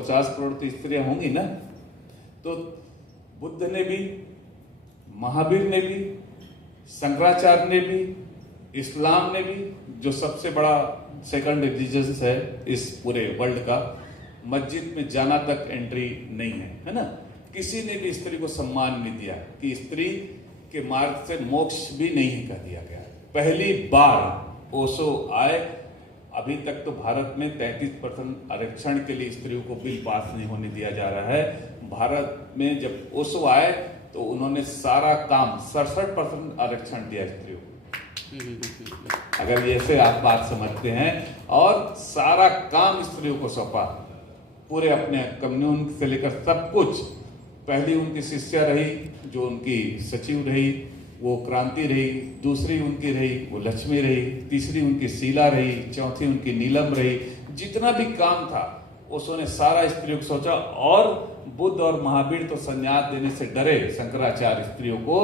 150 करोड़ तो स्त्रियां होंगी ना। तो बुद्ध ने भी, महावीर ने भी, शंकराचार्य ने भी, इस्लाम ने भी, जो सबसे बड़ा सेकंड रिलीजन है इस पूरे वर्ल्ड का, मस्जिद में जाना तक एंट्री नहीं है ना। किसी ने भी स्त्री को सम्मान नहीं दिया कि स्त्री के मार्ग से मोक्ष भी नहीं कह दिया गया। पहली बार ओशो आए, अभी तक तो भारत में 33% आरक्षण के लिए स्त्रियों को बिल पास नहीं होने दिया जा रहा है। भारत में जब ओशो आए तो उन्होंने सारा काम 67% आरक्षण दिया स्त्रियों को। अगर ऐसे आप बात समझते हैं, और सारा काम स्त्रियों को सौंपा, पूरे अपने कम्युन से लेकर सब कुछ। पहली उनकी शिष्या रही, जो उनकी सचिव रही, वो क्रांति रही। दूसरी उनकी रही, वो लक्ष्मी रही। तीसरी उनकी शीला रही। चौथी उनकी नीलम रही। जितना भी काम था ओशो ने सारा स्त्रियों को सोचा। और बुद्ध और महावीर तो संन्यास देने से डरे, शंकराचार्य, स्त्रियों को,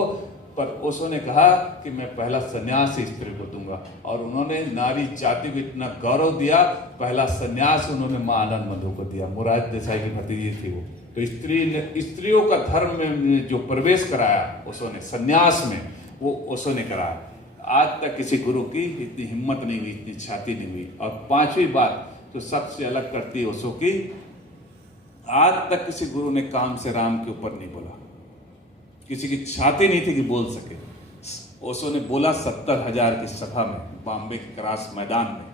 पर ओशो ने कहा कि मैं पहला संन्यास स्त्री को दूंगा। और उन्होंने नारी जाति को इतना गौरव दिया, पहला संन्यास उन्होंने मां आनंद मधु को दिया। मोरारजी देसाई की भतीजी थी वो। तो स्त्रियों का धर्म में जो प्रवेश कराया ओशो ने, संन्यास में, वो ओशो ने कराया। आज तक किसी गुरु की इतनी हिम्मत नहीं हुई, इतनी छाती नहीं हुई। और पांचवी बात तो सबसे अलग करती है ओशो की, आज तक किसी गुरु ने काम से राम के ऊपर नहीं बोला। किसी की छाती नहीं थी कि बोल सके। ओशो ने बोला 70,000 की सभा में, बॉम्बे के क्रास मैदान में,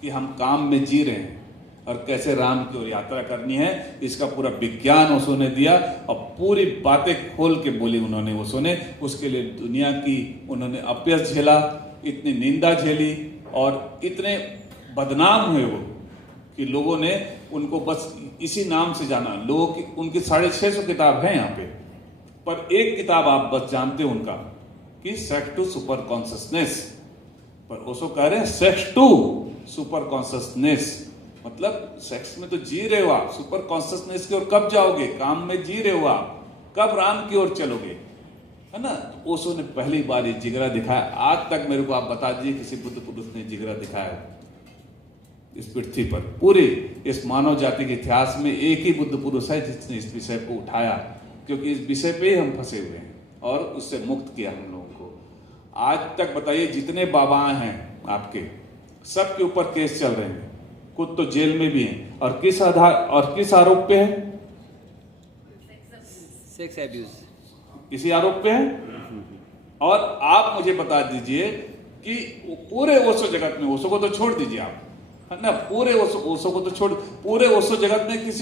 कि हम काम में जी रहे हैं और कैसे राम की ओर यात्रा करनी है, इसका पूरा विज्ञान ओशो ने दिया। और पूरी बातें खोल के बोली उन्होंने ओशो ने। उसके लिए दुनिया की उन्होंने अपयश झेला, इतनी निंदा झेली, और इतने बदनाम हुए वो कि लोगों ने उनको बस इसी नाम से जाना। लोगों की उनकी 650 किताब है यहाँ पे, पर एक किताब आप बस जानते हो उनका, कि सेक्स टू सुपर कॉन्शियसनेस। पर ओशो कह रहे हैं सेक्स टू सुपर कॉन्शियसनेस, मतलब सेक्स में तो जी रहे हो आप, सुपर कॉन्शियसनेस की ओर कब जाओगे? काम में जी रहे हो आप, कब राम की ओर चलोगे, है ना। तो ओशो ने पहली बार ये जिगरा दिखाया। आज तक मेरे को आप बता दीजिए किसी बुद्ध पुरुष ने जिगरा दिखाया इस पृथ्वी पर। पूरे इस मानव जाति के इतिहास में एक ही बुद्ध पुरुष है जिसने इस विषय को उठाया, क्योंकि इस विषय पे ही हम फंसे हुए हैं और उससे मुक्त किया हम लोगों को। आज तक बताइए जितने बाबा हैं आपके, सबके ऊपर केस चल रहे हैं, खुद तो जेल में भी हैं। और किस आधार और किस आरोप पे है? Sex abuse. इसी आरोप पे है। और आप मुझे बता दीजिए कि पूरे ओशो जगत में, ओशो को तो छोड़ दीजिए आप, है ना, पूरे ओशो को तो छोड़, पूरे ओशो जगत में किसी